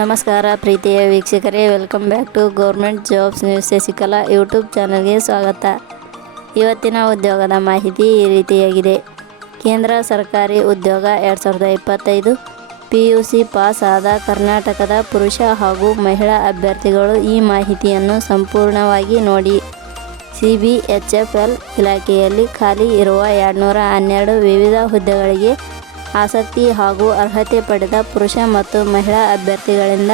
ನಮಸ್ಕಾರ ಪ್ರೀತಿಯ ವೀಕ್ಷಕರೇ welcome back to government jobs news Shashikala YouTube ಚಾನಲ್ಗೆ ಸ್ವಾಗತ. ಇವತ್ತಿನ ಉದ್ಯೋಗದ ಮಾಹಿತಿ ಈ ರೀತಿಯಾಗಿದೆ. ಕೇಂದ್ರ ಸರ್ಕಾರಿ ಉದ್ಯೋಗ ಎರಡು ಸಾವಿರದ ಇಪ್ಪತ್ತೈದು ಪಿ ಯು ಸಿ ಪಾಸ್ ಆದ ಕರ್ನಾಟಕದ ಪುರುಷ ಹಾಗೂ ಮಹಿಳಾ ಅಭ್ಯರ್ಥಿಗಳು ಈ ಮಾಹಿತಿಯನ್ನು ಸಂಪೂರ್ಣವಾಗಿ ನೋಡಿ. C B H F L ಇಲಾಖೆಯಲ್ಲಿ ಖಾಲಿ ಇರುವ ಎರಡುನೂರ ಹನ್ನೆರಡು ವಿವಿಧ ಹುದ್ದೆಗಳಿಗೆ ಆಸಕ್ತಿ ಹಾಗೂ ಅರ್ಹತೆ ಪಡೆದ ಪುರುಷ ಮತ್ತು ಮಹಿಳಾ ಅಭ್ಯರ್ಥಿಗಳಿಂದ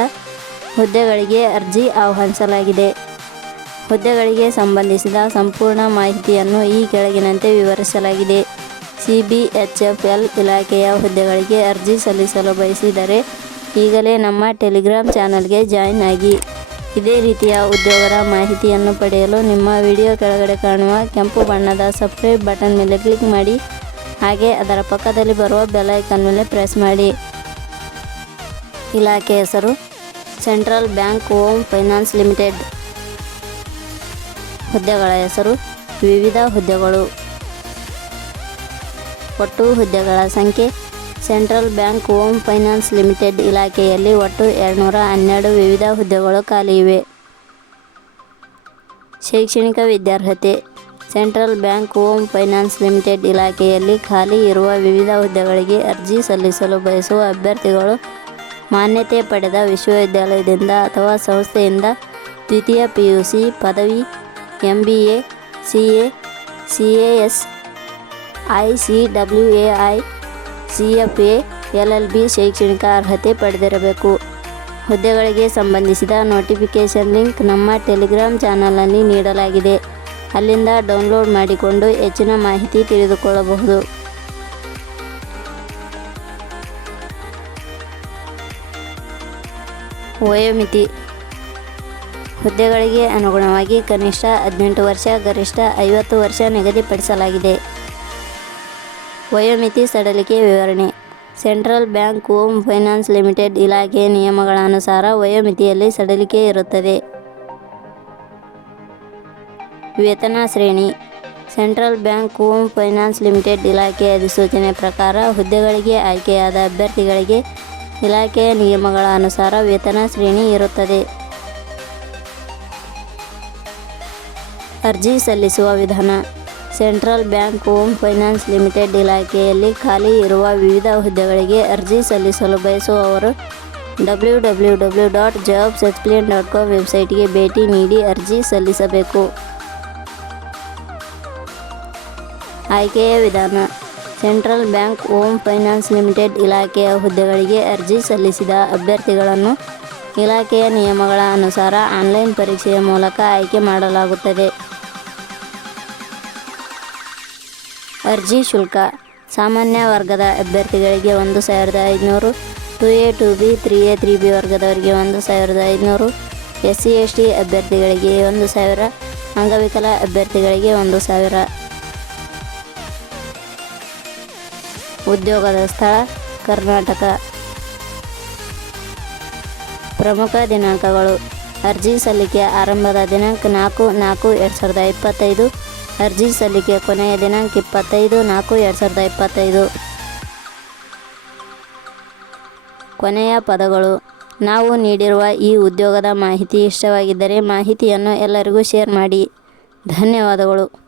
ಹುದ್ದೆಗಳಿಗೆ ಅರ್ಜಿ ಆಹ್ವಾನಿಸಲಾಗಿದೆ. ಹುದ್ದೆಗಳಿಗೆ ಸಂಬಂಧಿಸಿದ ಸಂಪೂರ್ಣ ಮಾಹಿತಿಯನ್ನು ಈ ಕೆಳಗಿನಂತೆ ವಿವರಿಸಲಾಗಿದೆ. C B H F L ಇಲಾಖೆಯ ಹುದ್ದೆಗಳಿಗೆ ಅರ್ಜಿ ಸಲ್ಲಿಸಲು ಬಯಸಿದರೆ ಈಗಲೇ ನಮ್ಮ ಟೆಲಿಗ್ರಾಮ್ ಚಾನಲ್ಗೆ ಜಾಯಿನ್ ಆಗಿ. ಇದೇ ರೀತಿಯ ಉದ್ಯೋಗದ ಮಾಹಿತಿಯನ್ನು ಪಡೆಯಲು ನಿಮ್ಮ ವಿಡಿಯೋ ಕೆಳಗಡೆ ಕಾಣುವ ಕೆಂಪು ಬಣ್ಣದ ಸಬ್ಸ್ಕ್ರೈಬ್ ಬಟನ್ ಮೇಲೆ ಕ್ಲಿಕ್ ಮಾಡಿ. ಹಾಗೆ ಅದರ ಪಕ್ಕದಲ್ಲಿ ಬರುವ ಬೆಲ್ ಐಕಾನ್ ಮೇಲೆ ಪ್ರೆಸ್ ಮಾಡಿ. ಇಲಾಖೆ ಹೆಸರು Central Bank Home Finance Limited ಹುದ್ದೆಗಳ ಹೆಸರು, ವಿವಿಧ ಹುದ್ದೆಗಳು. ಒಟ್ಟು ಹುದ್ದೆಗಳ ಸಂಖ್ಯೆ Central Bank Home Finance Limited ಇಲಾಖೆಯಲ್ಲಿ ಒಟ್ಟು ಎರಡುನೂರ ಹನ್ನೆರಡು ವಿವಿಧ ಹುದ್ದೆಗಳು ಖಾಲಿ ಇವೆ. ಶೈಕ್ಷಣಿಕ ವಿದ್ಯಾರ್ಹತೆ Central Bank Home Finance Limited ಇಲಾಖೆಯಲ್ಲಿ ಖಾಲಿ ಇರುವ ವಿವಿಧ ಹುದ್ದೆಗಳಿಗೆ ಅರ್ಜಿ ಸಲ್ಲಿಸಲು ಬಯಸುವ ಅಭ್ಯರ್ಥಿಗಳು ಮಾನ್ಯತೆ ಪಡೆದ ವಿಶ್ವವಿದ್ಯಾಲಯದಿಂದ ಅಥವಾ ಸಂಸ್ಥೆಯಿಂದ ದ್ವಿತೀಯ ಪಿ ಯು ಸಿ ಪದವಿ M B A C A C A S I C W A I C F A L L B ಶೈಕ್ಷಣಿಕ ಅರ್ಹತೆ ಪಡೆದಿರಬೇಕು. ಹುದ್ದೆಗಳಿಗೆ ಸಂಬಂಧಿಸಿದ ನೋಟಿಫಿಕೇಷನ್ ಲಿಂಕ್ ನಮ್ಮ ಟೆಲಿಗ್ರಾಮ್ ಚಾನಲಲ್ಲಿ ನೀಡಲಾಗಿದೆ. ಅಲ್ಲಿಂದ ಡೌನ್ಲೋಡ್ ಮಾಡಿಕೊಂಡು ಹೆಚ್ಚಿನ ಮಾಹಿತಿ ತಿಳಿದುಕೊಳ್ಳಬಹುದು. ವಯೋಮಿತಿ ಹುದ್ದೆಗಳಿಗೆ ಅನುಗುಣವಾಗಿ ಕನಿಷ್ಠ ಹದಿನೆಂಟು ವರ್ಷ, ಗರಿಷ್ಠ ಐವತ್ತು ವರ್ಷ ನಿಗದಿಪಡಿಸಲಾಗಿದೆ. ವಯೋಮಿತಿ ಸಡಲಿಕೆ ವಿವರಣೆ. Central Bank Home Finance Limited ಇಲಾಖೆ ನಿಯಮಗಳ ಅನುಸಾರ ವಯೋಮಿತಿಯಲ್ಲಿ ಸಡಲಿಕೆ ಇರುತ್ತದೆ. ವೇತನ ಶ್ರೇಣಿ. Central Bank Home Finance Limited ಇಲಾಖೆ ಅಧಿಸೂಚನೆ ಪ್ರಕಾರ ಹುದ್ದೆಗಳಿಗೆ ಆಯ್ಕೆಯಾದ ಅಭ್ಯರ್ಥಿಗಳಿಗೆ ಇಲಾಖೆಯ ನಿಯಮಗಳ ಅನುಸಾರ ವೇತನ ಶ್ರೇಣಿ ಇರುತ್ತದೆ. ಅರ್ಜಿ ಸಲ್ಲಿಸುವ ವಿಧಾನ. Central Bank Home Finance Limited ಇಲಾಖೆಯಲ್ಲಿ ಖಾಲಿ ಇರುವ ವಿವಿಧ ಹುದ್ದೆಗಳಿಗೆ ಅರ್ಜಿ ಸಲ್ಲಿಸಲು ಬಯಸುವವರು W W W dot jobs explain dot com ವೆಬ್ಸೈಟ್ಗೆ ಭೇಟಿ ನೀಡಿ ಅರ್ಜಿ ಸಲ್ಲಿಸಬೇಕು. ಆಯ್ಕೆಯ ವಿಧಾನ. Central Bank Home Finance Limited ಇಲಾಖೆಯ ಹುದ್ದೆಗಳಿಗೆ ಅರ್ಜಿ ಸಲ್ಲಿಸಿದ ಅಭ್ಯರ್ಥಿಗಳನ್ನು ಇಲಾಖೆಯ ನಿಯಮಗಳ ಅನುಸಾರ ಆನ್ಲೈನ್ ಪರೀಕ್ಷೆಯ ಮೂಲಕ ಆಯ್ಕೆ ಮಾಡಲಾಗುತ್ತದೆ. ಅರ್ಜಿ ಶುಲ್ಕ. ಸಾಮಾನ್ಯ ವರ್ಗದ ಅಭ್ಯರ್ಥಿಗಳಿಗೆ ಒಂದು ಸಾವಿರದ ಐದುನೂರು two A, two B, three A, three B ವರ್ಗದವರಿಗೆ ಒಂದು ಸಾವಿರದ ಐದುನೂರು ಎಸ್ ಸಿ ಎಸ್ ಟಿ ಅಭ್ಯರ್ಥಿಗಳಿಗೆ ಒಂದು ಸಾವಿರ, ಅಂಗವಿಕಲ ಅಭ್ಯರ್ಥಿಗಳಿಗೆ ಒಂದು ಸಾವಿರ. ಉದ್ಯೋಗದ ಸ್ಥಳ ಕರ್ನಾಟಕ. ಪ್ರಮುಖ ದಿನಾಂಕಗಳು. ಅರ್ಜಿ ಸಲ್ಲಿಕೆ ಆರಂಭದ ದಿನಾಂಕ ನಾಲ್ಕು ನಾಲ್ಕು ಎರಡು ಸಾವಿರದ ಇಪ್ಪತ್ತೈದು. ಅರ್ಜಿ ಸಲ್ಲಿಕೆ ಕೊನೆಯ ದಿನಾಂಕ ಇಪ್ಪತ್ತೈದು ನಾಲ್ಕು ಎರಡು ಸಾವಿರದ ಇಪ್ಪತ್ತೈದು. ಕೊನೆಯ ಪದಗಳು. ನಾವು ನೀಡಿರುವ ಈ ಉದ್ಯೋಗದ ಮಾಹಿತಿ ಇಷ್ಟವಾಗಿದ್ದರೆ ಮಾಹಿತಿಯನ್ನು ಎಲ್ಲರಿಗೂ ಶೇರ್ ಮಾಡಿ. ಧನ್ಯವಾದಗಳು.